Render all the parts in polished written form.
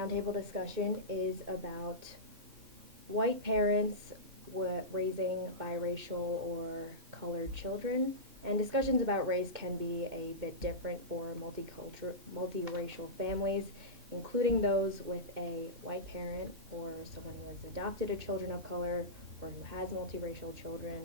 roundtable discussion is about white parents raising biracial or colored children. And discussions about race can be a bit different for multiracial families, including those with a white parent or someone who has adopted a children of color or who has multiracial children.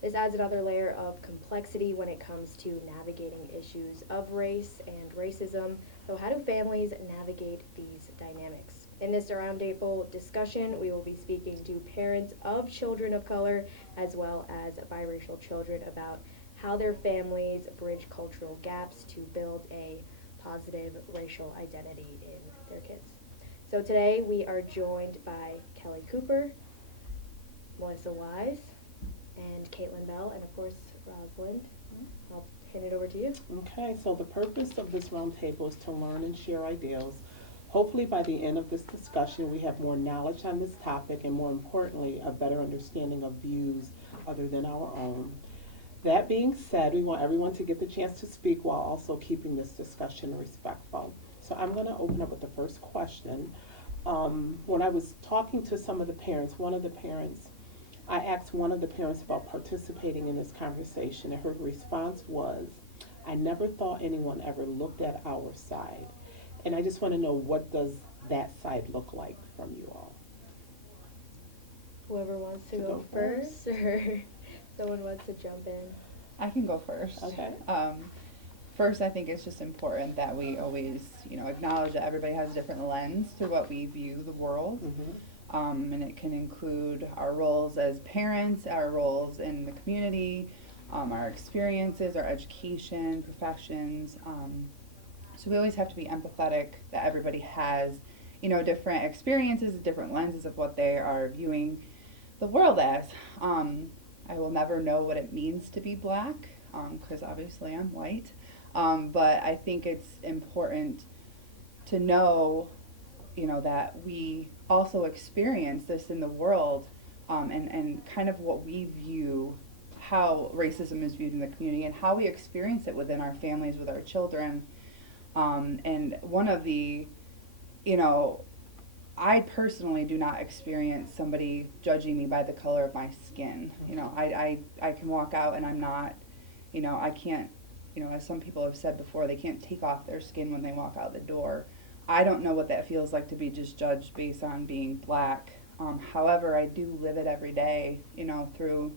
This adds another layer of complexity when it comes to navigating issues of race and racism. So how do families navigate these dynamics? In this roundtable discussion, we will be speaking to parents of children of color as well as biracial children about how their families bridge cultural gaps to build a positive racial identity in their kids. So today we are joined by Kelly Cooper, Melissa Wise, and Caitlin Bell, and of course, Rosalind. I'll hand it over to you. Okay, so the purpose of this roundtable is to learn and share ideas. Hopefully by the end of this discussion, we have more knowledge on this topic and more importantly, a better understanding of views other than our own. That being said, we want everyone to get the chance to speak while also keeping this discussion respectful. So I'm going to open up with the first question. When I was talking to some of the parents, I asked one of the parents about participating in this conversation, and her response was, I never thought anyone ever looked at our side. And I just want to know, what does that side look like from you all? Whoever wants to go first, or someone wants to jump in. I can go first. Okay. First, I think it's just important that we always, acknowledge that everybody has a different lens through what we view the world. Mm-hmm. And it can include our roles as parents, our roles in the community, our experiences, our education, professions. So we always have to be empathetic that everybody has, different experiences, different lenses of what they are viewing the world as. I will never know what it means to be black, because obviously I'm white. But I think it's important to know, that we also experience this in the world, and kind of what we view, how racism is viewed in the community and how we experience it within our families with our children. And one of the, I personally do not experience somebody judging me by the color of my skin. I can walk out and I'm not, I can't, as some people have said before, they can't take off their skin when they walk out the door. I don't know what that feels like to be just judged based on being black. However, I do live it every day, through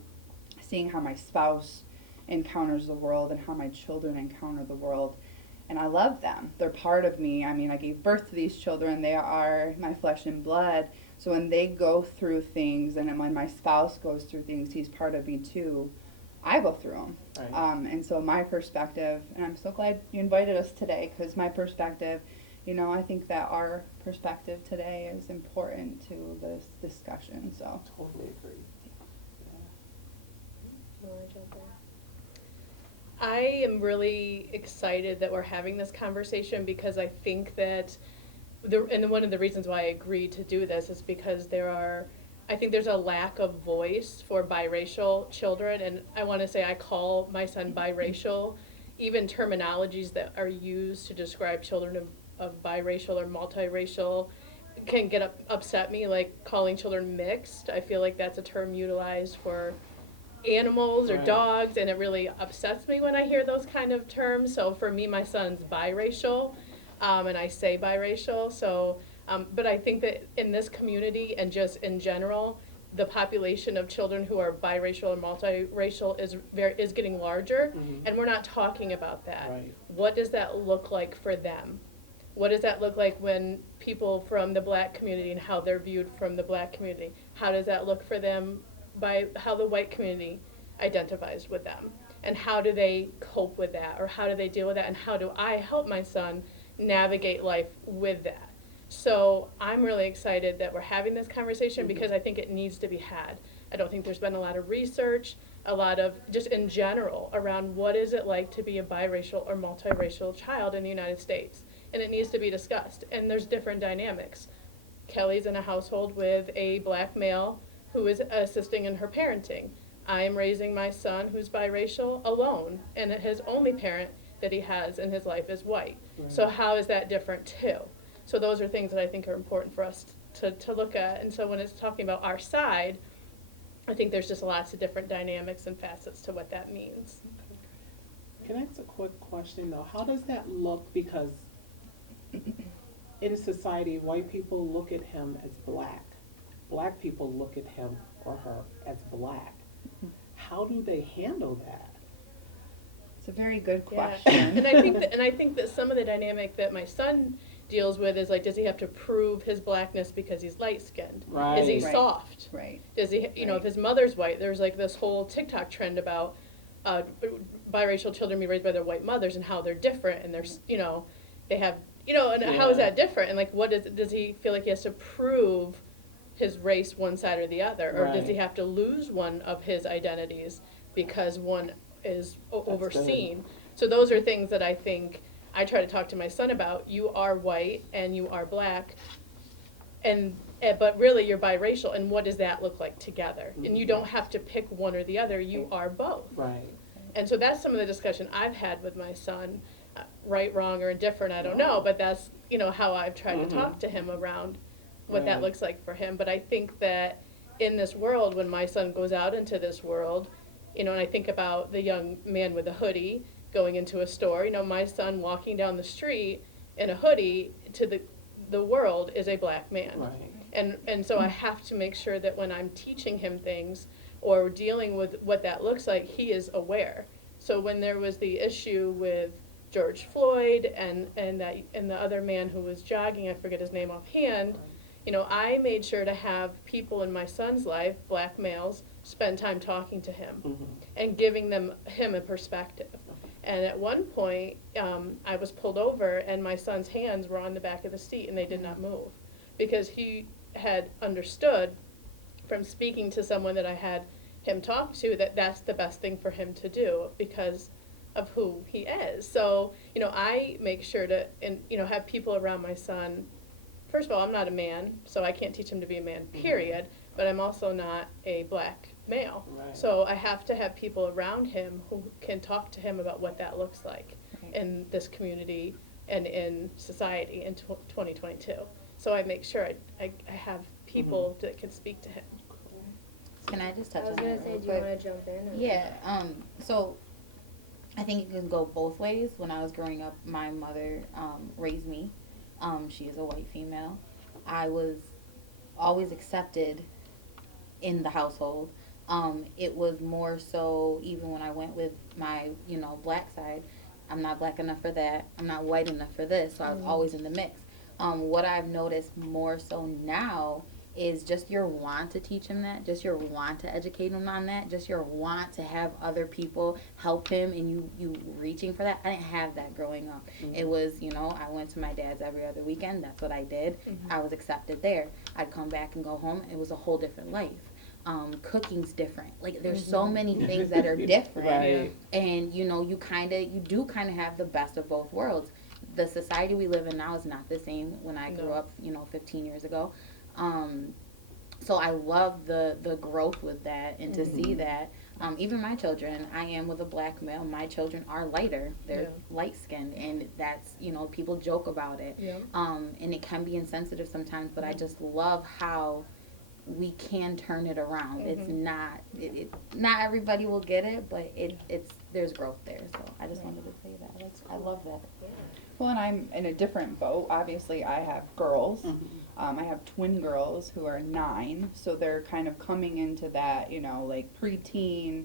seeing how my spouse encounters the world and how my children encounter the world. And I love them. They're part of me. I mean, I gave birth to these children. They are my flesh and blood. So when they go through things, and when my spouse goes through things, he's part of me too. I go through them. Right. And so my perspective, and I'm so glad you invited us today, because my perspective, I think that our perspective today is important to this discussion. So Totally agree. You want to jump in? I am really excited that we're having this conversation, because I think that one of the reasons why I agreed to do this is because I think there's a lack of voice for biracial children, and I want to say I call my son biracial. Even terminologies that are used to describe children of biracial or multiracial can upset me, like calling children mixed. I feel like that's a term utilized for animals or Right. dogs, and it really upsets me when I hear those kind of terms. So for me, my son's biracial, and I say biracial. So, but I think that in this community and just in general, the population of children who are biracial or multiracial is getting larger, Mm-hmm. and we're not talking about that. Right. What does that look like for them? What does that look like when people from the black community and how they're viewed from the black community? How does that look for them by how the white community identifies with them? And how do they cope with that, or how do they deal with that, and how do I help my son navigate life with that? So I'm really excited that we're having this conversation, Mm-hmm. because I think it needs to be had. I don't think there's been a lot of research, a lot of just in general around what is it like to be a biracial or multiracial child in the United States. And it needs to be discussed. And there's different dynamics. Kelly's in a household with a black male who is assisting in her parenting. I am raising my son, who's biracial, alone, and his only parent that he has in his life is white. Right. So how is that different too? So those are things that I think are important for us to look at. And so when it's talking about our side, I think there's just lots of different dynamics and facets to what that means. Can I ask a quick question though? How does that look? Because in society, white people look at him as black. Black people look at him or her as black. How do they handle that? It's a very good Yeah. question. And I think that some of the dynamic that my son deals with is like, does he have to prove his blackness because he's light skinned? Right. Is he Right. soft? Right. Does he, you know, if his mother's white, there's like this whole TikTok trend about biracial children being raised by their white mothers and how they're different, and there's, you know, they have, you know, and how is Yeah. that different? And like, does he feel like he has to prove his race one side or the other, or does he Right. have to lose one of his identities because one is overseen? So those are things that I think I try to talk to my son about. You are white and you are black, and but really you're biracial, and what does that look like together? And you don't have to pick one or the other, you are both. Right. And so that's some of the discussion I've had with my son, right, wrong, or indifferent, I don't know, but that's, you know, how I've tried to talk to him around what that Right. looks like for him. But I think that in this world, when my son goes out into this world, you know, and I think about the young man with a hoodie going into a store, you know, my son walking down the street in a hoodie to the world is a black man. Right. And so I have to make sure that when I'm teaching him things or dealing with what that looks like, he is aware. So when there was the issue with George Floyd and the other man who was jogging, I forget his name offhand, you know, I made sure to have people in my son's life, black males, spend time talking to him Mm-hmm. and giving him a perspective. And at one point, I was pulled over and my son's hands were on the back of the seat and they did not move because he had understood from speaking to someone that I had him talk to that that's the best thing for him to do because of who he is. So, you know, I make sure to, you know, have people around my son. First of all, I'm not a man, so I can't teach him to be a man, period, but I'm also not a black male. Right. So I have to have people around him who can talk to him about what that looks like in this community and in society in 2022. So I make sure I have people that can speak to him. Can I just I touch was on gonna that say, real do you quick? want to jump in? Or? Yeah, so I think it can go both ways. When I was growing up, my mother raised me. She is a white female. I was always accepted in the household. It was more so even when I went with my, black side, I'm not black enough for that. I'm not white enough for this. So I was always in the mix. What I've noticed more so now is just your want to teach him that, just your want to educate him on that, just your want to have other people help him and you reaching for that. I didn't have that growing up. It was, I went to my dad's every other weekend. That's what I did. I was accepted there. I'd come back and go home. It was a whole different life. Cooking's different. Like there's so many things that are different. Right. And you do kind of have the best of both worlds. The society we live in now is not the same when I grew up, 15 years ago. So I love the growth with that and to see that. Even my children, I am with a black male. My children are lighter. They're light skinned, and that's people joke about it. Yeah. And it can be insensitive sometimes, but I just love how we can turn it around. It's not not everybody will get it, but it's there's growth there. So I just wanted to say that. I love that. Well, and I'm in a different boat. Obviously, I have girls. I have twin girls who are 9, so they're kind of coming into that, like preteen,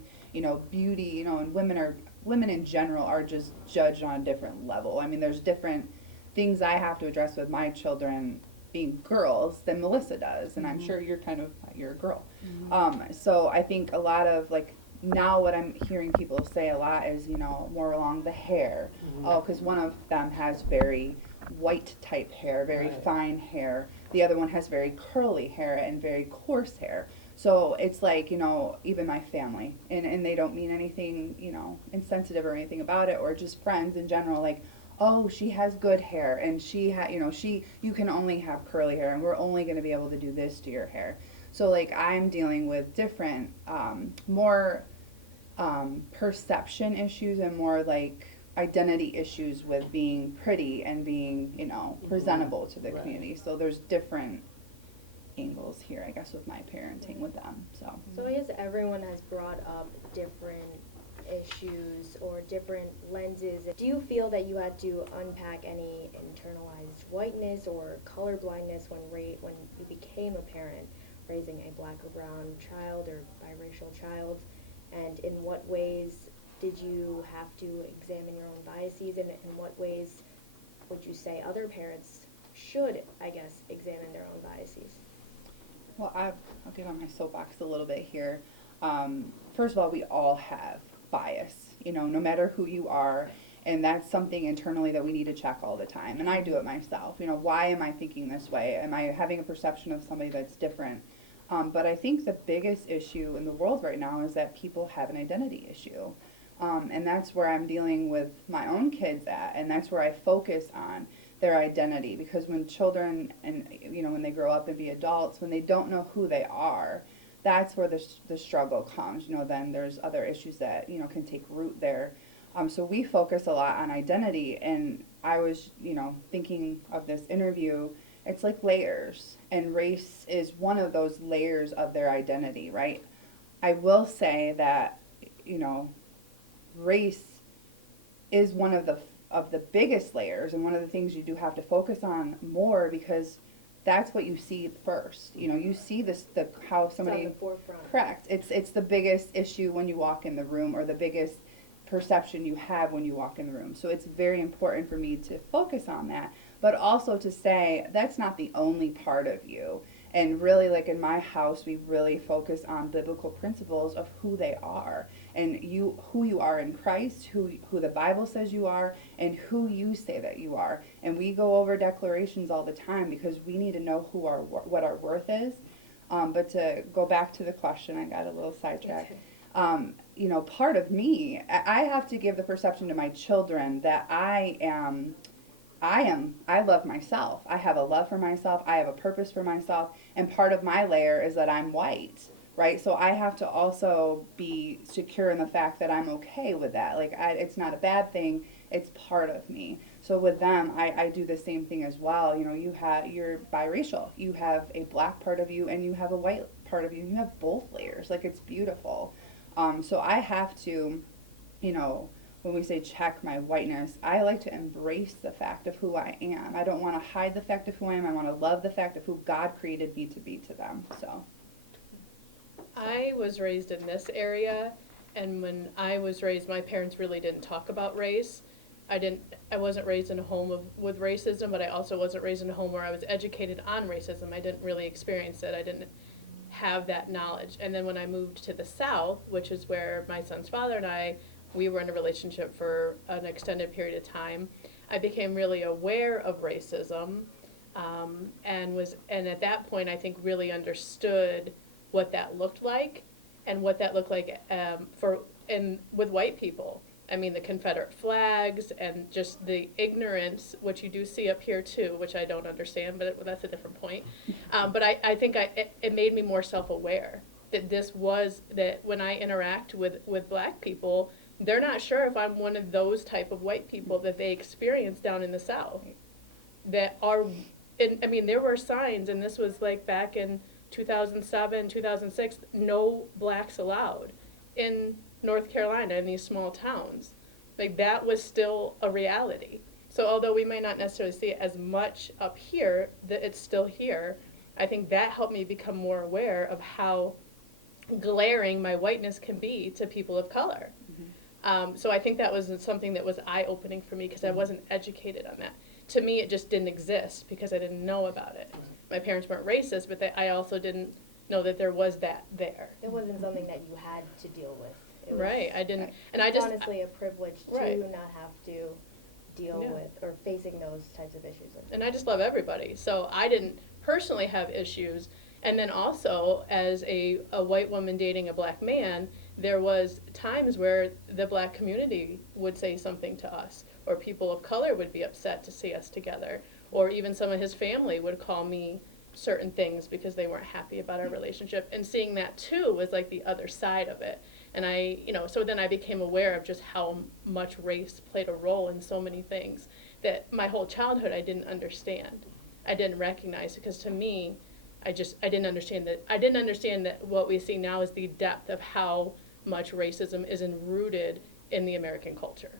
beauty, and women in general are just judged on a different level. I mean, there's different things I have to address with my children being girls than Melissa does, and I'm sure you're a girl. So I think a lot of now what I'm hearing people say a lot is, more along the hair. Oh, because one of them has very white type hair, very fine hair. The other one has very curly hair and very coarse hair. So it's like, even my family, and they don't mean anything, insensitive or anything about it, or just friends in general, like, oh, she has good hair, and you can only have curly hair, and we're only going to be able to do this to your hair. So, I'm dealing with different, more perception issues and more, identity issues with being pretty and being, presentable to the Right. community. So there's different angles here, I guess, with my parenting with them. So I guess everyone has brought up different issues or different lenses. Do you feel that you had to unpack any internalized whiteness or color blindness when you became a parent, raising a black or brown child or biracial child? And in what ways did you have to examine your own biases, and in what ways would you say other parents should, I guess, examine their own biases? Well, I'll get on my soapbox a little bit here. First of all, we all have bias, no matter who you are. And that's something internally that we need to check all the time. And I do it myself. Why am I thinking this way? Am I having a perception of somebody that's different? But I think the biggest issue in the world right now is that people have an identity issue. And that's where I'm dealing with my own kids at. And that's where I focus on their identity. Because when children and, when they grow up and be adults, when they don't know who they are, that's where the struggle comes. Then there's other issues that, can take root there. So we focus a lot on identity. And I was, thinking of this interview, it's like layers. And race is one of those layers of their identity, right? I will say that, race is one of the biggest layers, and one of the things you do have to focus on more, because that's what you see first. You see how somebody, it's on the forefront. correct. It's the biggest issue when you walk in the room, or the biggest perception you have when you walk in the room. So it's very important for me to focus on that, but also to say that's not the only part of you. And really, like in my house, we really focus on biblical principles of who they are, and who you are in Christ, who the Bible says you are, and who you say that you are. And we go over declarations all the time because we need to know what our worth is. But to go back to the question, I got a little sidetracked. Part of me, I have to give the perception to my children that I love myself. I have a love for myself. I have a purpose for myself. And part of my layer is that I'm white, right? So I have to also be secure in the fact that I'm okay with that. Like, it's not a bad thing. It's part of me. So with them, I do the same thing as well. You're biracial. You have a black part of you and you have a white part of you. And you have both layers. Like, it's beautiful. So I have to, when we say check my whiteness, I like to embrace the fact of who I am. I don't want to hide the fact of who I am. I want to love the fact of who God created me to be to them. So I was raised in this area, and when I was raised, my parents really didn't talk about race. I wasn't raised in a home with racism, but I also wasn't raised in a home where I was educated on racism. I didn't really experience it. I didn't have that knowledge. And then when I moved to the South, which is where my son's father and we were in a relationship for an extended period of time, I became really aware of racism, and at that point I think really understood what that looked like, and what that looked like with white people. I mean, the Confederate flags and just the ignorance, which you do see up here too, which I don't understand, but that's a different point. But I think it made me more self-aware that when I interact with black people, they're not sure if I'm one of those type of white people that they experience down in the South. That are, there were signs, and this was like back in 2007, 2006, no blacks allowed in North Carolina, in these small towns. Like, that was still a reality. So although we might not necessarily see it as much up here, that it's still here, I think that helped me become more aware of how glaring my whiteness can be to people of color. So I think that was something that was eye-opening for me, because I wasn't educated on that. To me, it just didn't exist because I didn't know about it. My parents weren't racist, but I also didn't know that there was that there. It wasn't something that you had to deal with. It was, Right, I didn't, and it's I just honestly a privilege Right. to not have to deal Yeah. with or facing those types of issues. and I just love everybody. So I didn't personally have issues. And then also, as a white woman dating a black man, there was times where the black community would say something to us, or people of color would be upset to see us together, or even some of his family would call me certain things because they weren't happy about our relationship. And seeing that too was like the other side of it. And so then I became aware of just how much race played a role in so many things that my whole childhood I didn't understand. I didn't recognize, because to me, I didn't understand that. I didn't understand that what we see now is the depth of how much racism is rooted in the American culture.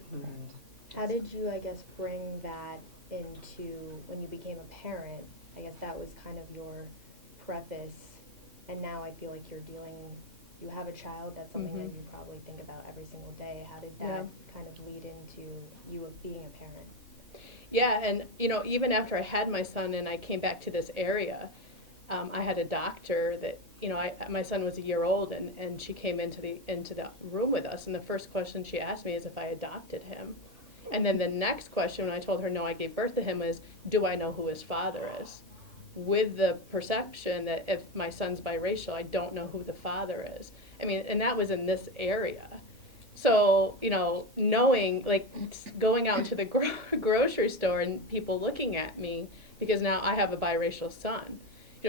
How did you, I guess, bring that into when you became a parent? I guess that was kind of your preface, and now I feel like you have a child, that's something that you probably think about every single day. How did that kind of lead into you being a parent? Yeah, and even after I had my son and I came back to this area, I had a doctor that, my son was a year old, and she came into the room with us, and the first question she asked me is if I adopted him. And then the next question, when I told her no, I gave birth to him, is, do I know who his father is? With the perception that if my son's biracial, I don't know who the father is. I mean, and that was in this area. So, knowing, like, going out to the grocery store and people looking at me, because now I have a biracial son.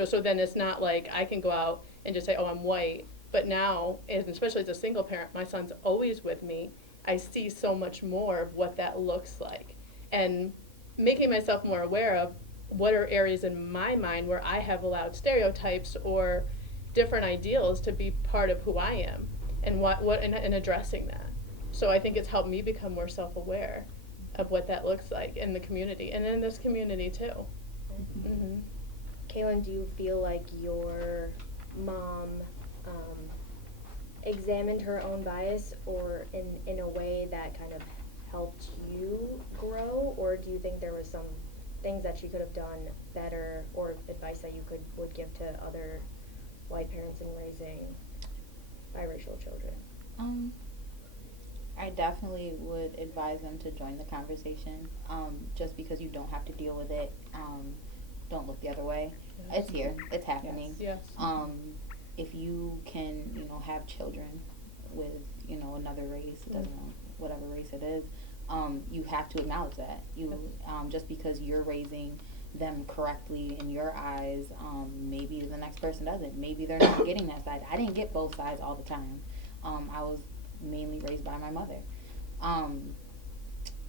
So then it's not like I can go out and just say, oh, I'm white. But now, and especially as a single parent, my son's always with me. I see so much more of what that looks like. And making myself more aware of what are areas in my mind where I have allowed stereotypes or different ideals to be part of who I am, and and addressing that. So I think it's helped me become more self-aware of what that looks like in the community, and in this community too. Mm-hmm. Kaylin, do you feel like your mom examined her own bias, or in a way that kind of helped you grow, or do you think there was some things that she could have done better, or advice that you would give to other white parents in raising biracial children? I definitely would advise them to join the conversation. Just because you don't have to deal with it, don't look the other way. Yes. It's here. It's happening. Yes. If you can, have children with, another race, doesn't know whatever race it is, you have to acknowledge that. Just because you're raising them correctly in your eyes, maybe the next person doesn't. Maybe they're not getting that side. I didn't get both sides all the time. I was mainly raised by my mother.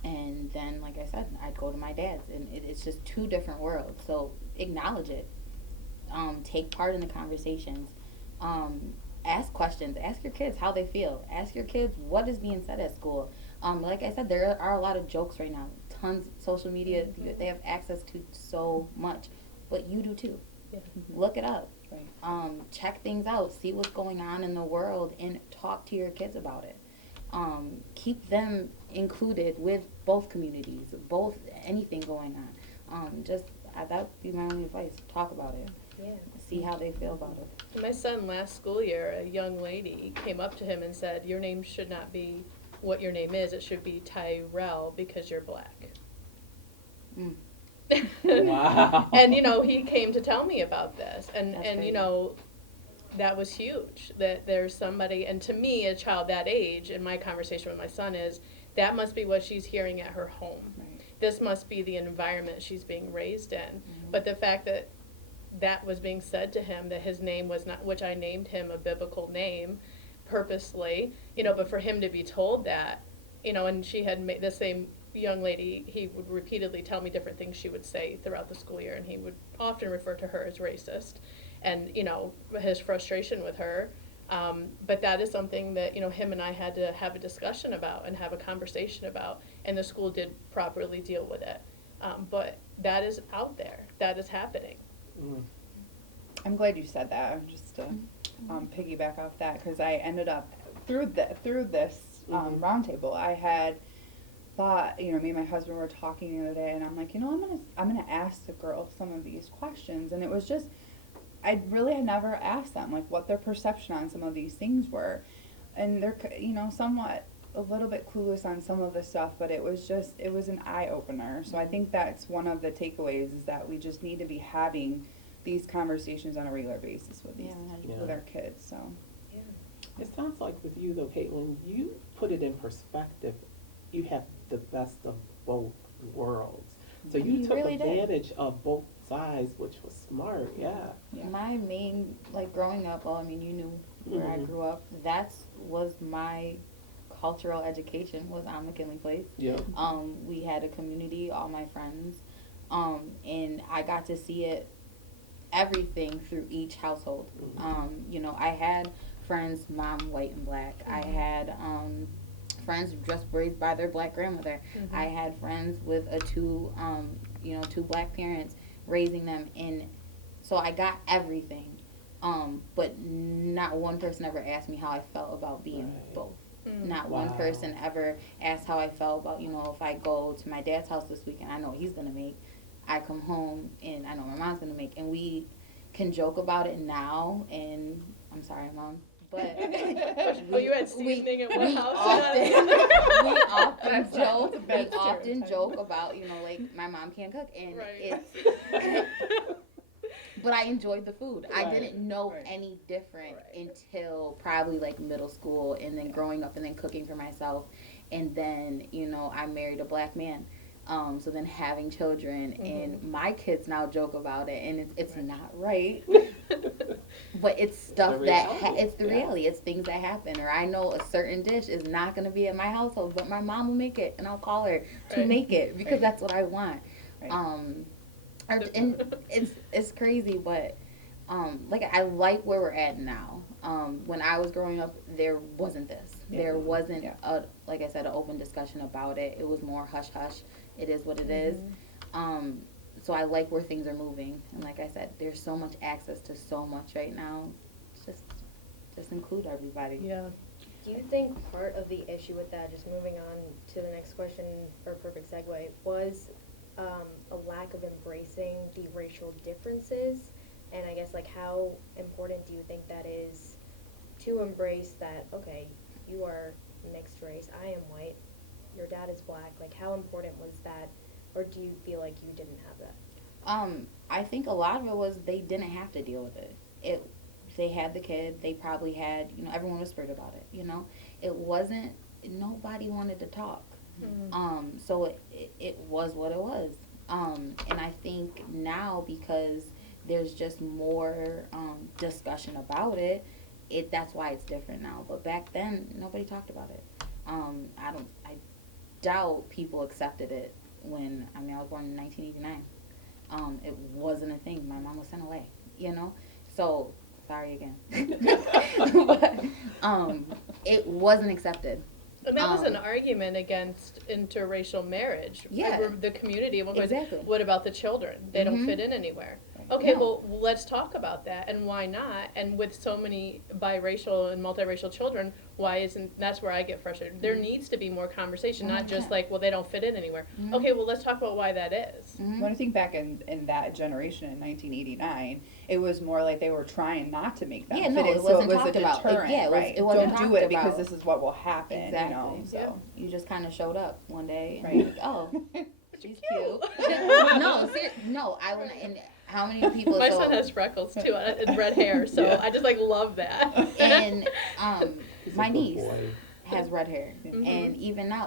And then, like I said, I'd go to my dad's, and it's just two different worlds. So acknowledge it. Take part in the conversations. Ask questions. Ask your kids how they feel. Ask your kids what is being said at school. Like I said, there are a lot of jokes right now. Tons social media. They have access to so much, but you do too. Yeah. Look it up. Right. Check things out. See what's going on in the world, and talk to your kids about it. Keep them included with both communities, anything going on. That would be my only advice. Talk about it. Yeah. See how they feel about it. My son last school year, a young lady came up to him and said, your name should not be what your name is. It should be Tyrell because you're black. Mm. Wow. And, he came to tell me about this. And crazy. That was huge, that there's somebody, and to me, a child that age, in my conversation with my son, is that must be what she's hearing at her home. Right. This must be the environment she's being raised in. Mm-hmm. But the fact that was being said to him, that his name was not, which I named him a biblical name purposely, but for him to be told that, and she had made the same young lady, he would repeatedly tell me different things she would say throughout the school year, and he would often refer to her as racist, and his frustration with her. But that is something that him and I had to have a discussion about and have a conversation about, and the school did properly deal with it. But that is out there. That is happening. Mm. I'm glad you said that. Just to piggyback off that, because I ended up through this roundtable, I had thought, me and my husband were talking the other day, and I'm like, I'm gonna ask the girls some of these questions, and it was just, I really had never asked them like what their perception on some of these things were, and they're somewhat a little bit clueless on some of the stuff, but it was an eye opener. So I think that's one of the takeaways, is that we just need to be having these conversations on a regular basis with with our kids. So Yeah. It sounds like with you though, Caitlin, you put it in perspective. You have the best of both worlds. So you took really did. advantage of both sides, which was smart. Yeah. My main, growing up, you knew Mm-hmm. I grew up. Was my cultural education was on McKinley Place. Yeah. We had a community, all my friends, and I got to see it everything through each household. You know, I had friends, mom, white and black. I had friends just raised by their black grandmother. I had friends with two black parents raising them, and so I got everything. But not one person ever asked me how I felt about being both. Not one person ever asked how I felt about, you know, if I go to my dad's house this weekend, I know he's gonna make. I come home and I know my mom's gonna make, and we can joke about it now. And I'm sorry, Mom, but Well, you had seasoning at one house. we often That's joke. We that's often stereotype. joke about, you know, like my mom can't cook, and Right. it's. But I enjoyed the food. I Right. didn't know Right. any different Right. until probably like middle school, and then growing up and then cooking for myself. And then, you know, I married a black man. So then having children, and my kids now joke about it, and it's not right. But it's stuff the that reality. it's the reality. It's things that happen. Or I know a certain dish is not going to be at my household, but my mom will make it, and I'll call her to Right. make it because that's what I want. Right. And it's crazy, but like I like where we're at now. When I was growing up, there wasn't this. Yeah. There wasn't Yeah. like I said, an open discussion about it. It was more hush hush. It is what it is. So I like where things are moving, and like I said, there's so much access to so much right now. Just include everybody. Yeah. Do you think part of the issue with that, just moving on to the next question, or perfect segue, was a lack of embracing the racial differences? And I guess, like, how important do you think that is to embrace that, okay, you are mixed race, I am white, your dad is black, like, how important was that, or do you feel like you didn't have that? I think a lot of it was they didn't have to deal with it. They had the kid, they probably had, you know, everyone whispered about it, you know. It wasn't, nobody wanted to talk. So it was what it was. And I think now, because there's just more discussion about it, that's why it's different now. But back then, nobody talked about it. I doubt people accepted it when, I was born in 1989. It wasn't a thing. My mom was sent away, you know? So, sorry again. But it wasn't accepted. And that was an argument against interracial marriage. Yeah. The community. Exactly. What about the children? They don't fit in anywhere. Okay, well, let's talk about that, and why not? And with so many biracial and multiracial children, why isn't, that's where I get frustrated. There needs to be more conversation, not just like, well, they don't fit in anywhere. Okay, well, let's talk about why that is. When I think back in that generation in 1989, it was more like they were trying not to make them Yeah, fit no, in, it so it wasn't was a talked about. deterrent, Yeah, right? it wasn't Don't do talked it because about. this is what will happen, Exactly. you know, so. You just kind of showed up one day and Right. like, oh, she's cute. No, I wouldn't. And how many people? My so, son has freckles too, and red hair, so Yeah. I just love that. and He's a my good niece boy. has red hair, and even now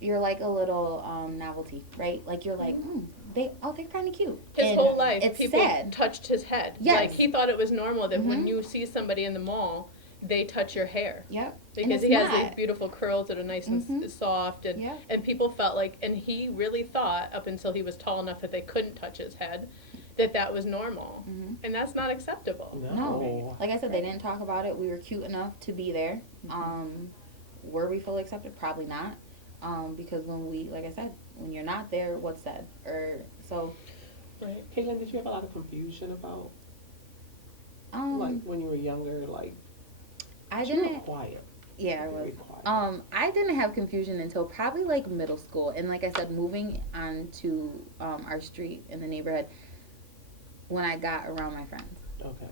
you're like a little novelty, right? Like you're like, they're kind of cute. His And whole life, it's people sad. touched his head. Yes. Like, he thought it was normal that when you see somebody in the mall, they touch your hair. Yep. Because And he it's has these not. beautiful curls that are nice and soft, and Yeah. and people felt like, and he really thought, up until he was tall enough that they couldn't touch his head, that was normal. And that's not acceptable. No. Like I said, they didn't talk about it. We were cute enough to be there. Were we fully accepted? Probably not. Because like I said, when you're not there, what's said? Right. Caitlin, did you have a lot of confusion about, Um, when you were younger, like, I you were didn't. quiet. Yeah, I Very was. quiet. I didn't have confusion until probably like middle school, and like I said, moving on to our street in the neighborhood. When I got around my friends, Okay.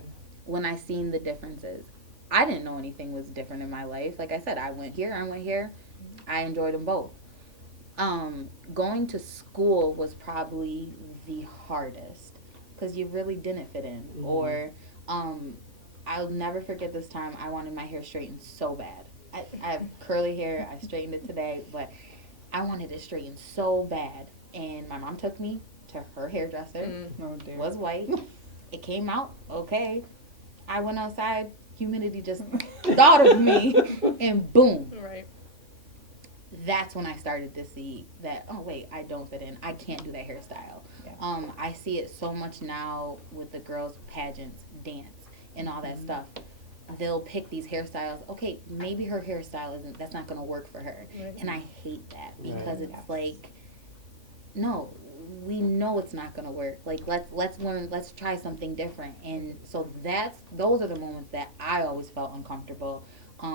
when I seen the differences, I didn't know anything was different in my life. Like I said, I went here. I enjoyed them both. Going to school was probably the hardest because you really didn't fit in. Or I'll never forget this time I wanted my hair straightened so bad. I have curly hair. I straightened it today, but I wanted it straightened so bad. And my mom took me to her hairdresser. Oh, dear. Was white. It came out okay. I went outside. humidity just thought of me, and boom. Right. That's when I started to see that, oh wait, I don't fit in. I can't do that hairstyle. Yeah. I see it so much now with the girls' pageants, dance, and all that stuff. They'll pick these hairstyles. Okay, maybe her hairstyle isn't, that's not going to work for her. Right. And I hate that because Right. it's like, no, we know it's not going to work. Like, let's learn, let's try something different. And so those are the moments that I always felt uncomfortable.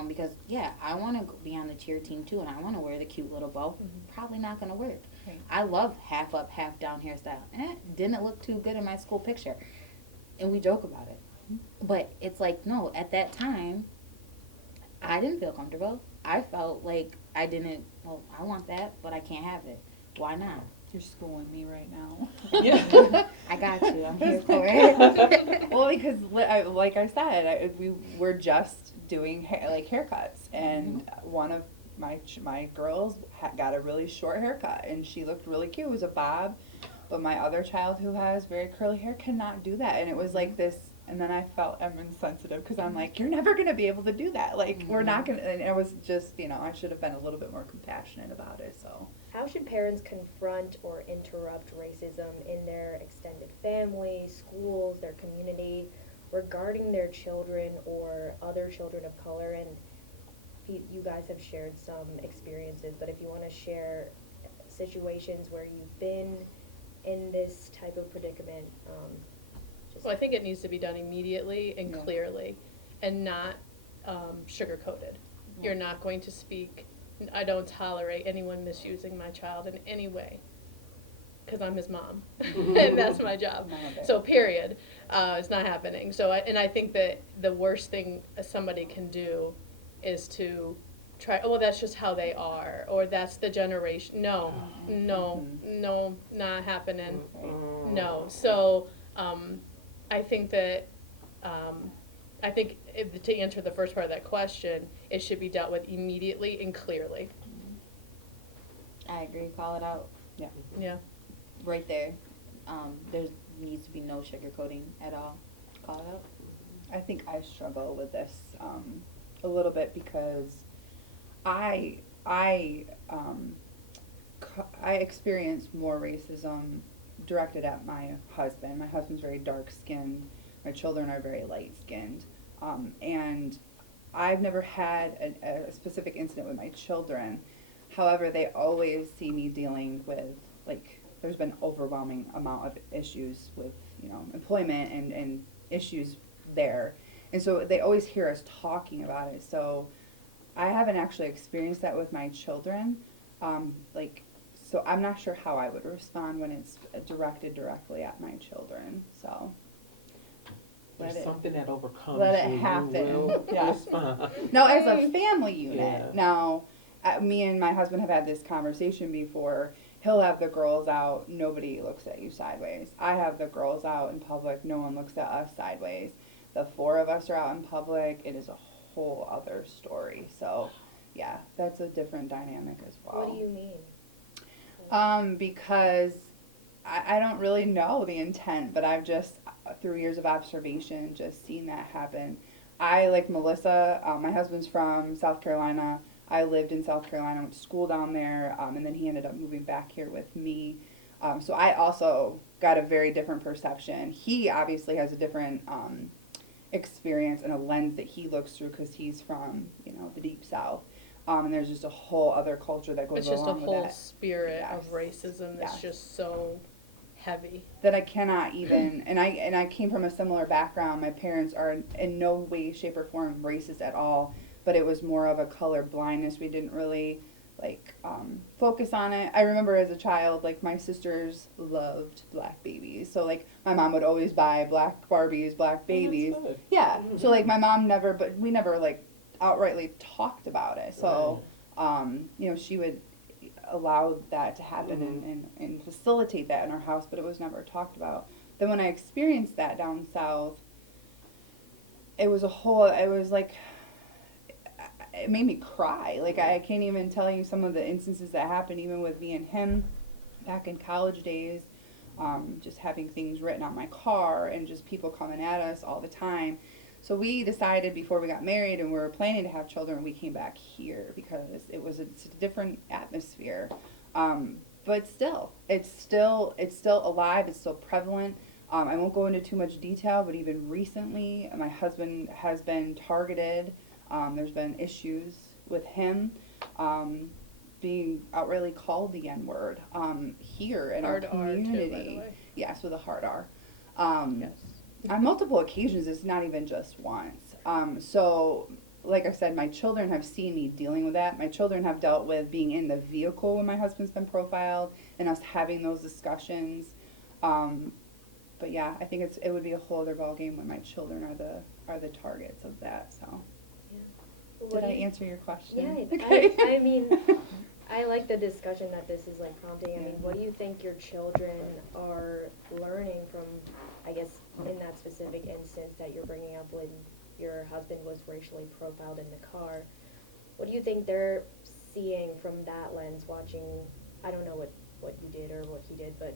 Because yeah, I want to be on the cheer team too, and I want to wear the cute little bow. Probably not going to work. Right. I love half up, half down hairstyle. Didn't look too good in my school picture, and we joke about it. But it's like, no, at that time, I didn't feel comfortable. I felt like I didn't. Well, I want that, but I can't have it. Why not? You're schooling me right now. Yeah. I got you. I'm here for it. Well, because like I said, we were just doing haircuts, and one of my girls got a really short haircut, and she looked really cute. It was a bob, but my other child who has very curly hair cannot do that, and it was like this. And then I felt I'm insensitive because I'm like, you're never gonna be able to do that. Like we're not gonna. And it was just, I should have been a little bit more compassionate about it. So. How should parents confront or interrupt racism in their extended family, schools, their community, regarding their children or other children of color? And you guys have shared some experiences, but if you want to share situations where you've been in this type of predicament, Well, I think it needs to be done immediately and Yeah. clearly, and not sugar-coated. You're not going to speak. I don't tolerate anyone misusing my child in any way, because I'm his mom, and that's my job. None of it. So period, it's not happening. So I think that the worst thing somebody can do is to try, oh, well, that's just how they are, or that's the generation. No, not happening. No. So I think that to answer the first part of that question, it should be dealt with immediately and clearly. I agree. Call it out Yeah. right there. There needs to be no sugarcoating at all. Call it out. I think I struggle with this a little bit because I experienced more racism directed at my husband. My husband's very dark skinned. My children are very light skinned, and I've never had a specific incident with my children. However, they always see me dealing with, like, there's been overwhelming amount of issues with, employment and issues there. And so they always hear us talking about it. So I haven't actually experienced that with my children. So I'm not sure how I would respond when it's directed directly at my children. So There's something that overcomes let it you. happen. You will Yeah. respond. now, as a family unit, Yeah. now me and my husband have had this conversation before. He'll have the girls out, nobody looks at you sideways. I have the girls out in public, no one looks at us sideways. The four of us are out in public, it is a whole other story. So, yeah, that's a different dynamic as well. what do you mean? Because I don't really know the intent, but I've just, through years of observation, just seen that happen. I, like Melissa, my husband's from South Carolina. I lived in South Carolina, went to school down there, and then he ended up moving back here with me. So I also got a very different perception. He obviously has a different experience and a lens that he looks through because he's from, the deep South. And there's just a whole other culture that goes It's just a along with whole that. spirit of Yes. racism that's Yes. just so heavy. That I cannot even, and I came from a similar background. My parents are in no way, shape, or form racist at all, but it was more of a color blindness. We didn't really focus on it. I remember as a child, my sisters loved black babies, so my mom would always buy black Barbies, black babies. Oh, that's good. Yeah, so my mom never, but we never outrightly talked about it. So she would allow that to happen and facilitate that in our house, but it was never talked about. Then when I experienced that down south, it was it made me cry. I can't even tell you some of the instances that happened even with me and him back in college days, just having things written on my car and just people coming at us all the time. So we decided before we got married and we were planning to have children, we came back here because it's a different atmosphere. But still, it's still alive. It's still prevalent. I won't go into too much detail, but even recently, my husband has been targeted. There's been issues with him being outrightly called the N-word here in Hard our R too, by the community. way. Yes, with a hard R. Yes. On multiple occasions, it's not even just once. So, like I said, my children have seen me dealing with that. My children have dealt with being in the vehicle when my husband's been profiled and us having those discussions. But yeah, I think it would be a whole other ballgame when my children are the targets of that. So, did I answer your question? Yeah, Okay. I mean, I like the discussion that this is like prompting. I mean, what do you think your children are learning from, I guess, in that specific instance that you're bringing up when your husband was racially profiled in the car? What do you think they're seeing from that lens, watching, I don't know what you did or what he did, but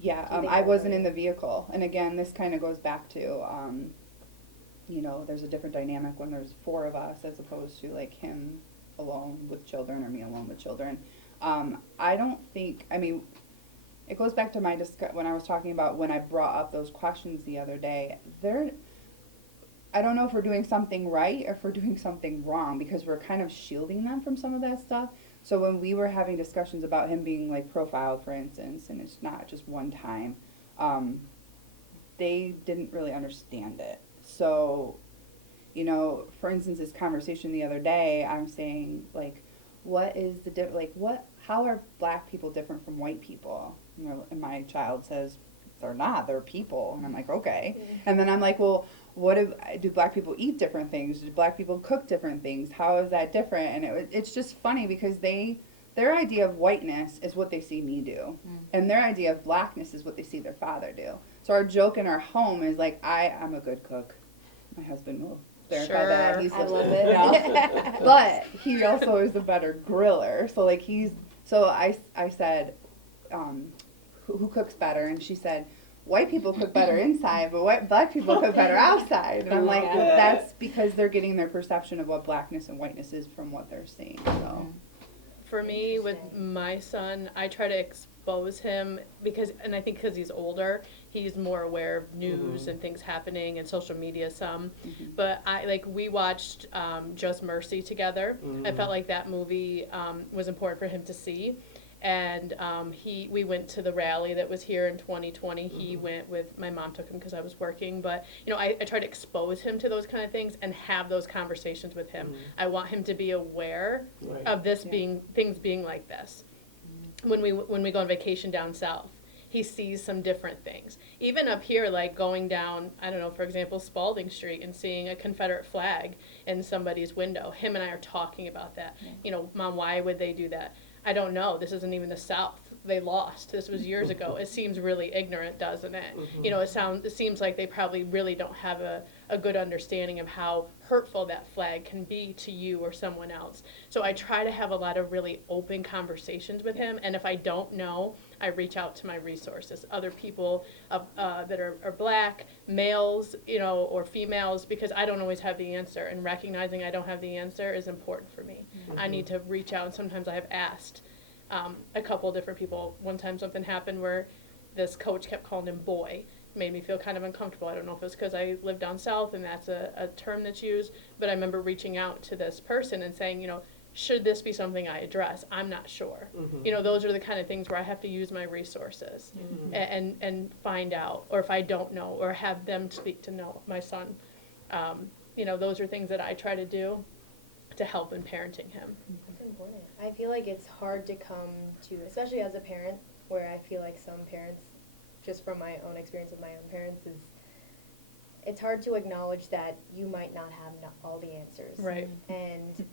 Yeah, do you think I they're wasn't in learning? the vehicle. And again, this kind of goes back to, there's a different dynamic when there's four of us as opposed to like him alone with children or me alone with children. I don't think, it goes back to my when I was talking about when I brought up those questions the other day. I don't know if we're doing something right or if we're doing something wrong because we're kind of shielding them from some of that stuff. So when we were having discussions about him being like profiled, for instance, and it's not just one time, they didn't really understand it. So, for instance, this conversation the other day, I'm saying like, what is the how are black people different from white people? And my child says, they're not, they're people. And I'm like, okay. And then I'm like, well, do black people eat different things? Do black people cook different things? How is that different? And it's just funny because their idea of whiteness is what they see me do. And their idea of blackness is what they see their father do. So our joke in our home is like, I'm a good cook. My husband will verify that. Sure. He's I love it. But he also is a better griller. So like I said, who cooks better? And she said, white people cook better inside, but black people cook better outside. And I'm like, well, that's because they're getting their perception of what blackness and whiteness is from what they're seeing. So. For me, with my son, I try to expose him and I think because he's older, he's more aware of news and things happening and social media some. But we watched Just Mercy together. I felt like that movie was important for him to see. And we went to the rally that was here in 2020. He went with, my mom took him because I was working, but I try to expose him to those kind of things and have those conversations with him. I want him to be aware of this things being like this. When we go on vacation down south, he sees some different things. Even up here, like going down, I don't know, for example, Spalding Street and seeing a Confederate flag in somebody's window. Him and I are talking about that. Mom, why would they do that? I don't know. This isn't even the South. They lost. This was years ago. It seems really ignorant, doesn't it? It seems like they probably really don't have a good understanding of how hurtful that flag can be to you or someone else. So I try to have a lot of really open conversations with him, and if I don't know, I reach out to my resources, other people that are black, males, or females, because I don't always have the answer, and recognizing I don't have the answer is important for me. I need to reach out, and sometimes I have asked a couple different people. One time something happened where this coach kept calling him boy. It made me feel kind of uncomfortable. I don't know if it was because I live down south and that's a term that's used, but I remember reaching out to this person and saying, should this be something I address? I'm not sure. Those are the kind of things where I have to use my resources and find out, or if I don't know, or have them speak to know my son. Those are things that I try to do to help in parenting him. That's important. I feel like it's hard to come to, especially as a parent, where I feel like some parents, just from my own experience with my own parents, it's hard to acknowledge that you might not have all the answers. Right. And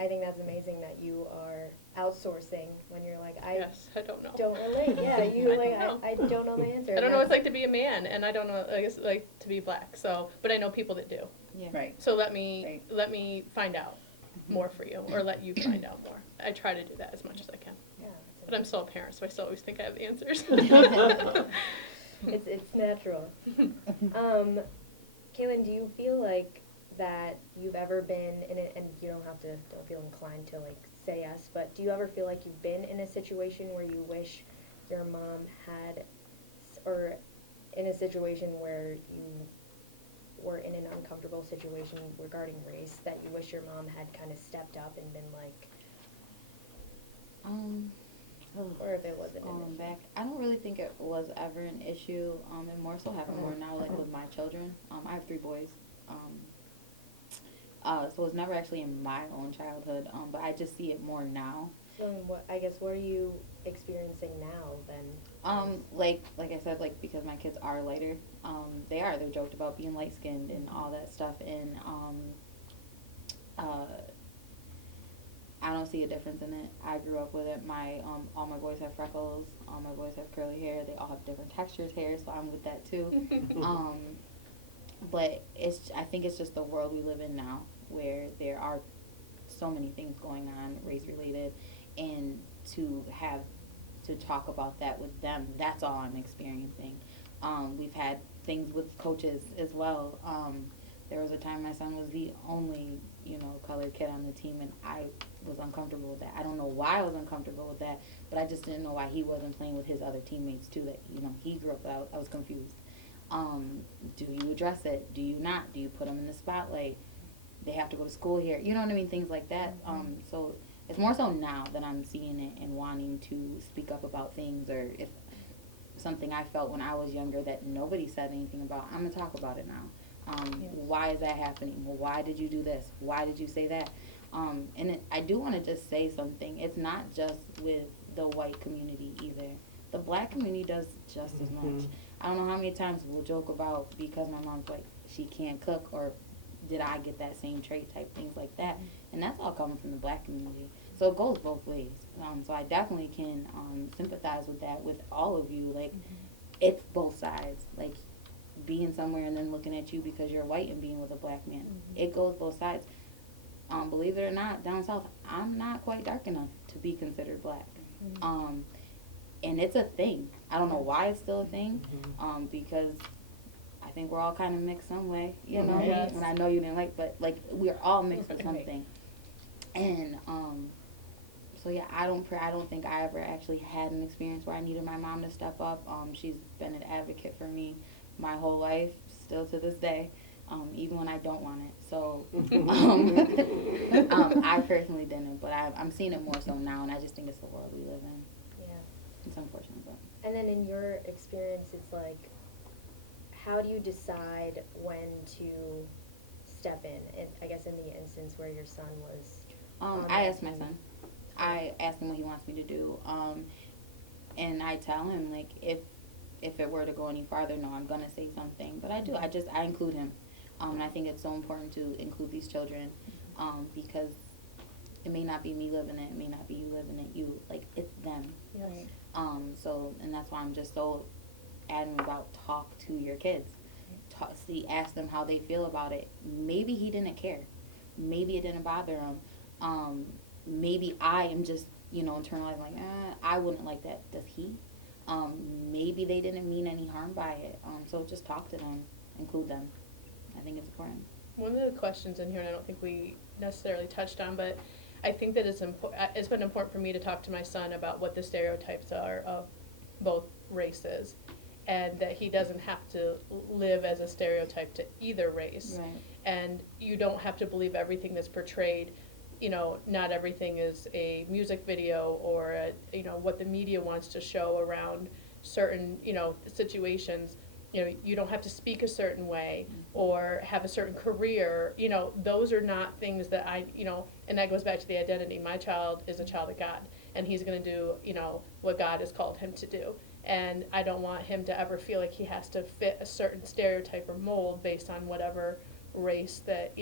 I think that's amazing that you are outsourcing when you're like, I don't know. don't relate. Yeah, I don't know the answer. I don't know what it's like to be a man, and I don't know, I guess, like to be black. So, but I know people that do. Yeah. Right. So let me find out more for you, or let you find out more. I try to do that as much as I can. Yeah. But I'm still a parent, so I still always think I have the answers. It's natural. Kaylin, do you feel like that you've ever been in it, and you don't feel inclined to like say yes, but do you ever feel like you've been in a situation where you wish your mom had, or in a situation where you were in an uncomfortable situation regarding race that you wish your mom had kind of stepped up and been like, Um, or if it wasn't an Going issue? back, I don't really think it was ever an issue. And more so having more now, like with my children. I have 3 boys. So it's never actually in my own childhood. But I just see it more now. So what are you experiencing now then? Like I said, like because my kids are lighter, they're joked about being light skinned and all that stuff, and uh, I don't see a difference in it. I grew up with it. My all my boys have freckles. All my boys have curly hair. They all have different textures hair, so I'm with that too. But I think it's just the world we live in now, where there are so many things going on race related, and to talk about that with them, that's all I'm experiencing. We've had things with coaches as well. There was a time my son was the only, colored kid on the team, and I was uncomfortable with that. I don't know why I was uncomfortable with that, but I just didn't know why he wasn't playing with his other teammates too, that, he grew up without. I was confused. Do you address it? Do you not? Do you put them in the spotlight? They have to go to school here. You know what I mean? Things like that. So it's more so now that I'm seeing it and wanting to speak up about things, or if something I felt when I was younger that nobody said anything about, I'm going to talk about it now. Yes. Why is that happening? Well, why did you do this? Why did you say that? I do want to just say something. It's not just with the white community either. The black community does just as much. I don't know how many times we'll joke about, because my mom's like, she can't cook, or did I get that same trait, type things like that. And that's all coming from the black community. So it goes both ways. So I definitely can sympathize with that, with all of you. Like, it's both sides. Like, being somewhere and then looking at you because you're white and being with a black man. It goes both sides. Believe it or not, down south, I'm not quite dark enough to be considered black. And it's a thing. I don't know why it's still a thing, because I think we're all kind of mixed some way, Yes. And I know you didn't like, but like we're all mixed with something. And so yeah, I don't think I ever actually had an experience where I needed my mom to step up. She's been an advocate for me my whole life, still to this day, even when I don't want it. So I personally didn't, but I'm seeing it more so now, and I just think it's the world we live in. Yeah. It's unfortunate, but. And then in your experience, it's like, how do you decide when to step in? I guess in the instance where your son was. I asked my son. I asked him what he wants me to do, and I tell him, like, if it were to go any farther, no, I'm gonna say something. But I do. I include him, and I think it's so important to include these children, because it may not be me living it, it may not be you living it. It's them. Yes. So, and that's why I'm just so adamant about talk to your kids. Ask them how they feel about it. Maybe he didn't care. Maybe it didn't bother him. Maybe I am just, internalizing like, I wouldn't like that. Does he? Maybe they didn't mean any harm by it. So just talk to them, include them. I think it's important. One of the questions in here, and I don't think we necessarily touched on, but I think that it's been important for me to talk to my son about what the stereotypes are of both races, and that he doesn't have to live as a stereotype to either race. Right. And you don't have to believe everything that's portrayed. Not everything is a music video or what the media wants to show around certain, situations. You don't have to speak a certain way or have a certain career. Those are not things that and that goes back to the identity. My child is a child of God, and he's going to do, what God has called him to do. And I don't want him to ever feel like he has to fit a certain stereotype or mold based on whatever race that,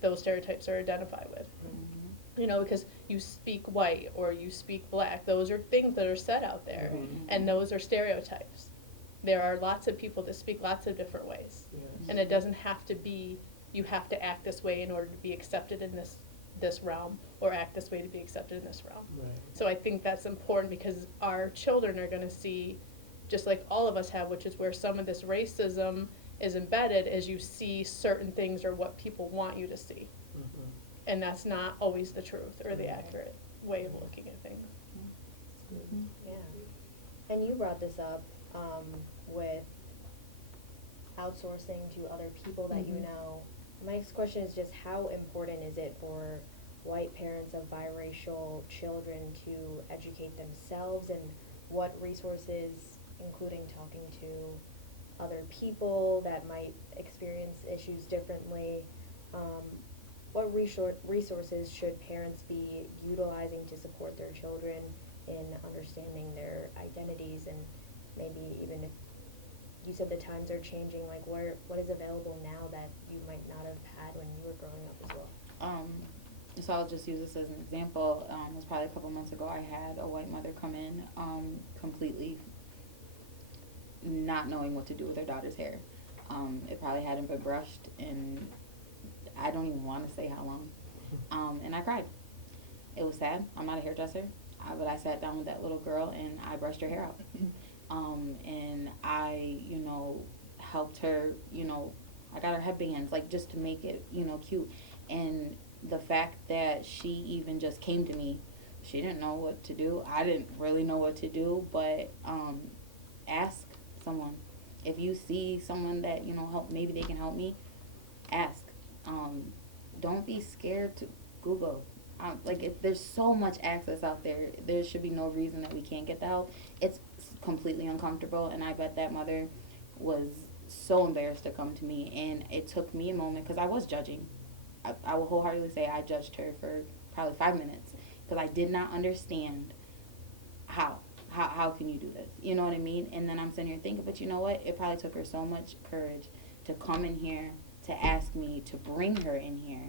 those stereotypes are identified with. Because you speak white or you speak black, those are things that are said out there, and those are stereotypes. There are lots of people that speak lots of different ways, and it doesn't have to be you have to act this way in order to be accepted in this realm, or act this way to be accepted in this realm. Right. So I think that's important, because our children are going to see, just like all of us have, which is where some of this racism is embedded is you see certain things or what people want you to see. Mhm. And that's not always the truth or the accurate way of looking at things. Yeah. And you brought this up with outsourcing to other people that you know. My next question is just how important is it for white parents of biracial children to educate themselves, and what resources, including talking to other people that might experience issues differently, what resources should parents be utilizing to support their children in understanding their identities, and maybe even if you said the times are changing, like what is available now that you might not have had when you were growing up as well? So I'll just use this as an example. It was probably a couple months ago. I had a white mother come in, completely not knowing what to do with her daughter's hair. It probably hadn't been brushed in, I don't even want to say how long. And I cried. It was sad. I'm not a hairdresser, but I sat down with that little girl and I brushed her hair out. And I, helped her, I got her headbands, like, just to make it, cute. And the fact that she even just came to me, she didn't know what to do. I didn't really know what to do, but ask someone. If you see someone that, maybe they can help me, ask. Don't be scared to Google. There's so much access out there. There should be no reason that we can't get the help. It's completely uncomfortable, and I bet that mother was so embarrassed to come to me, and it took me a moment, because I was judging. I will wholeheartedly say I judged her for probably 5 minutes, because I did not understand how can you do this? You know what I mean? And then I'm sitting here thinking, but you know what? It probably took her so much courage to come in here, to ask me to bring her in here.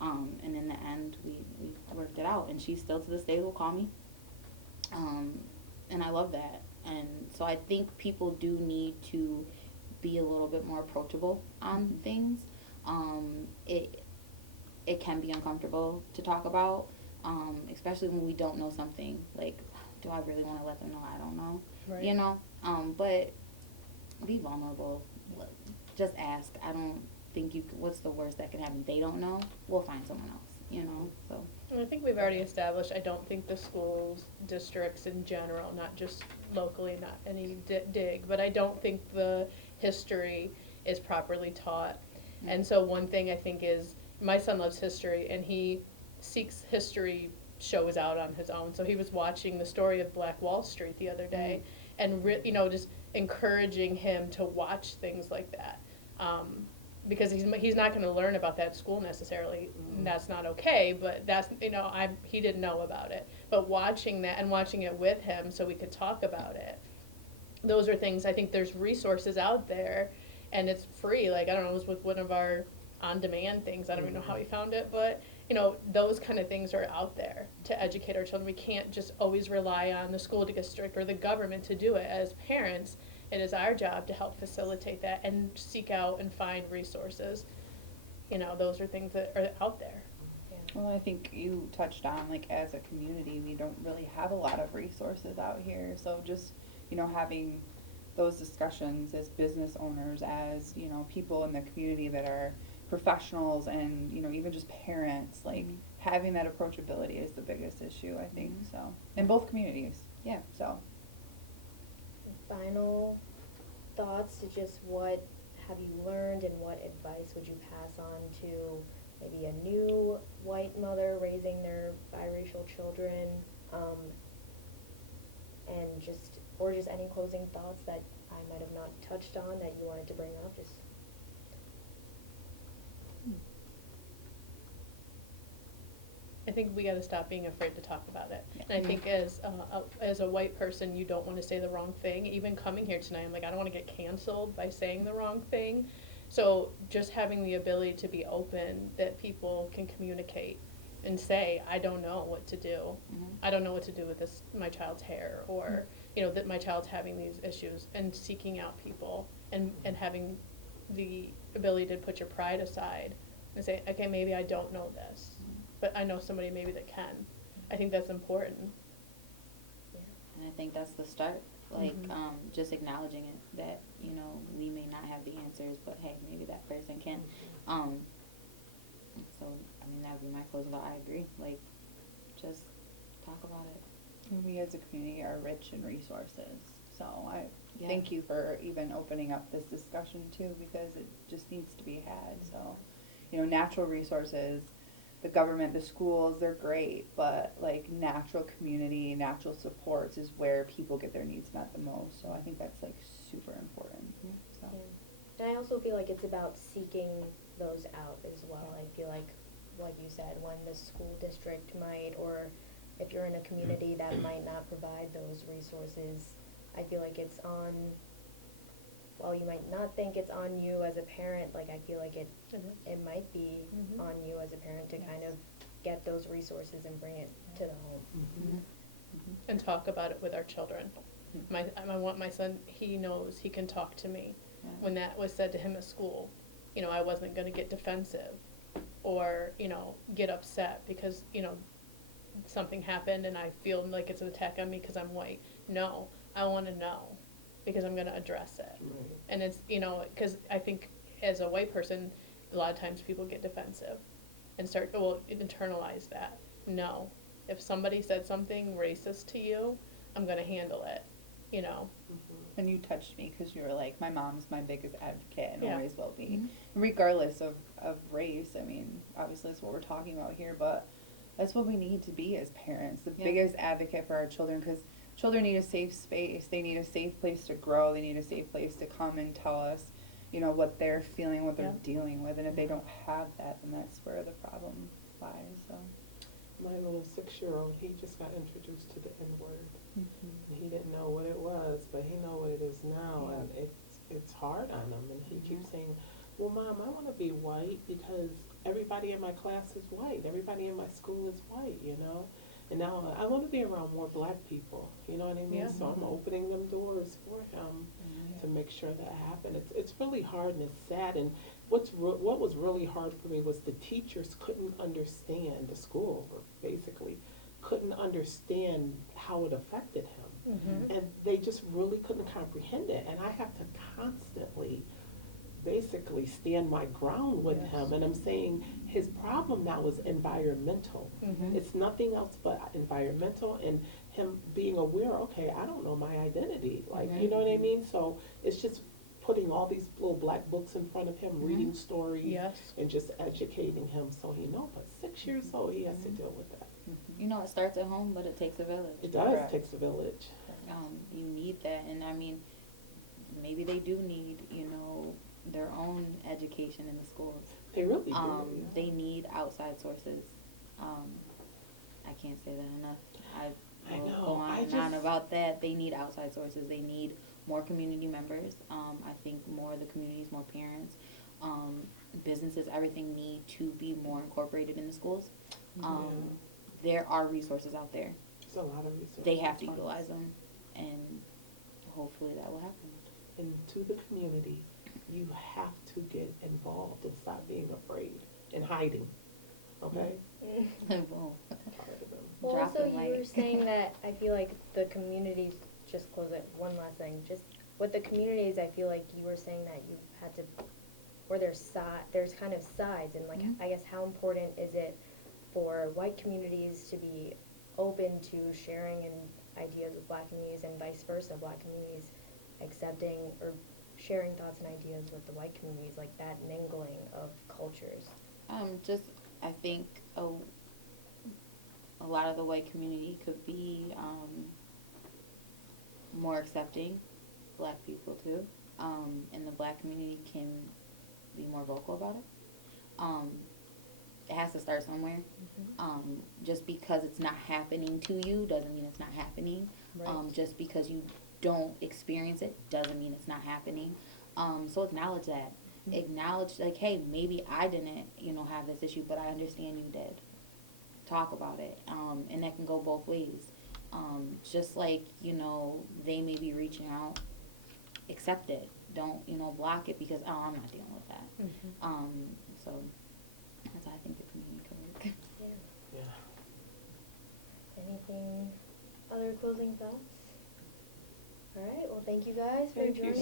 And in the end, we worked it out. And she still to this day will call me. And I love that. And so I think people do need to be a little bit more approachable on things. It can be uncomfortable to talk about, especially when we don't know something. Like, do I really want to let them know? I don't know. Right. But be vulnerable. Just ask. I don't think what's the worst that can happen? They don't know. We'll find someone else, so. And I think we've already established, I don't think the schools, districts in general, not just locally, not any dig, but I don't think the history is properly taught. Mm-hmm. And so one thing I think is, my son loves history, and he seeks history shows out on his own. So he was watching the story of Black Wall Street the other day, and just encouraging him to watch things like that. Because he's not going to learn about that at school necessarily. And that's not okay, but that's, he didn't know about it. But watching that and watching it with him so we could talk about it, those are things, I think there's resources out there, and it's free. Like, I don't know, it was with one of our on-demand things. I don't even know how he found it, but, those kind of things are out there to educate our children. We can't just always rely on the school district or the government to do it. As parents, it is our job to help facilitate that and seek out and find resources. Those are things that are out there. Yeah. Well, I think you touched on, like, as a community, we don't really have a lot of resources out here. So just, having those discussions as business owners, as, people in the community that are professionals and, even just parents, like, having that approachability is the biggest issue, I think, so. In both communities, yeah, so. Final thoughts to just what have you learned, and what advice would you pass on to maybe a new white mother raising their biracial children, and just any closing thoughts that I might have not touched on that you wanted to bring up? I think we got to stop being afraid to talk about it. Yeah. And I think as a white person, you don't want to say the wrong thing. Even coming here tonight, I'm like, I don't want to get canceled by saying the wrong thing. So just having the ability to be open, that people can communicate and say, I don't know what to do. Mm-hmm. I don't know what to do with my child's hair, or, that my child's having these issues, and seeking out people and having the ability to put your pride aside and say, okay, maybe I don't know this, but I know somebody maybe that can. I think that's important. Yeah. And I think that's the start. Like, just acknowledging it, that, we may not have the answers, but can. So, I mean, that would be my closing thought. I agree. Like, just talk about it. We as a community are rich in resources, so I Yeah. thank you for even opening up this discussion too, because it just needs to be had. So, natural resources, the government, the schools, they're great, but like natural community, natural supports is where people get their needs met the most. So I think that's like super important. So. And I also feel like it's about seeking those out as well. I feel like you said, when the school district might, or if you're in a community that might not provide those resources, I feel like it's on, while you might not think it's on you as a parent, like I feel like it might be on you as a parent to kind of get those resources and bring it to the home. And talk about it with our children. I want my son, he knows he can talk to me. When that was said to him at school, I wasn't going to get defensive or, get upset because, something happened and I feel like it's an attack on me because I'm white. No, I want to know because I'm going to address it. Right. And it's, because I think as a white person, a lot of times people get defensive and internalize that. No, if somebody said something racist to you, I'm going to handle it, And you touched me because you were like, my mom's my biggest advocate and Yeah. always will be. Regardless of race, I mean, obviously that's what we're talking about here, but that's what we need to be as parents, the biggest advocate for our children, because children need a safe space. They need a safe place to grow. They need a safe place to come and tell us, what they're feeling, what they're dealing with. And if they don't have that, then that's where the problem lies, so. My little 6-year-old, he just got introduced to the N-word. And he didn't know what it was, but he know what it is now, and it's hard on him. And he keeps saying, well, Mom, I want to be white because everybody in my class is white. Everybody in my school is white, And now I want to be around more black people, you know what I mean? Yeah. So I'm opening them doors for him to make sure that happens. It's really hard and it's sad. And what was really hard for me was the teachers couldn't understand, the school basically couldn't understand how it affected him. And they just really couldn't comprehend it. And I have to constantly basically stand my ground with him. And I'm saying his problem now is environmental. It's nothing else but environmental, and him being aware, okay, I don't know my identity. Like, you know what I mean? So it's just putting all these little black books in front of him, reading stories, and just educating him so he knows. But 6 years old, he has to deal with that. It starts at home, but it takes a village. It does. It takes a village. You need that, and I mean, maybe they do need, their own education in the schools. They really do. They need outside sources. I can't say that enough. I will go on and on about that. They need outside sources. They need more community members. I think more of the communities, more parents, businesses, everything need to be more incorporated in the schools. There are resources out there. There's a lot of resources. They have to utilize them, and hopefully that will happen. And to the community, you have to get involved and stop being afraid and hiding. Okay? Well, Well, drop also the you mic. were saying that I feel like the communities, just close it, one last thing, just with the communities, I feel like you were saying that you had to, or there's kind of sides, and like, I guess how important is it for white communities to be open to sharing ideas with black communities, and vice versa, black communities accepting or sharing thoughts and ideas with the white communities, like that mingling of cultures? I think a lot of the white community could be more accepting, black people too, and the black community can be more vocal about it. It has to start somewhere. Just because it's not happening to you doesn't mean it's not happening. Right. Just because you don't experience it doesn't mean it's not happening. So acknowledge that. Acknowledge, like, hey, maybe I didn't, have this issue, but I understand you did. Talk about it. And that can go both ways. Just like, they may be reaching out, accept it. Don't, block it because, I'm not dealing with that. So that's how I think the community can work. Yeah. Anything, other closing thoughts? All right, well, thank you guys for Thank you joining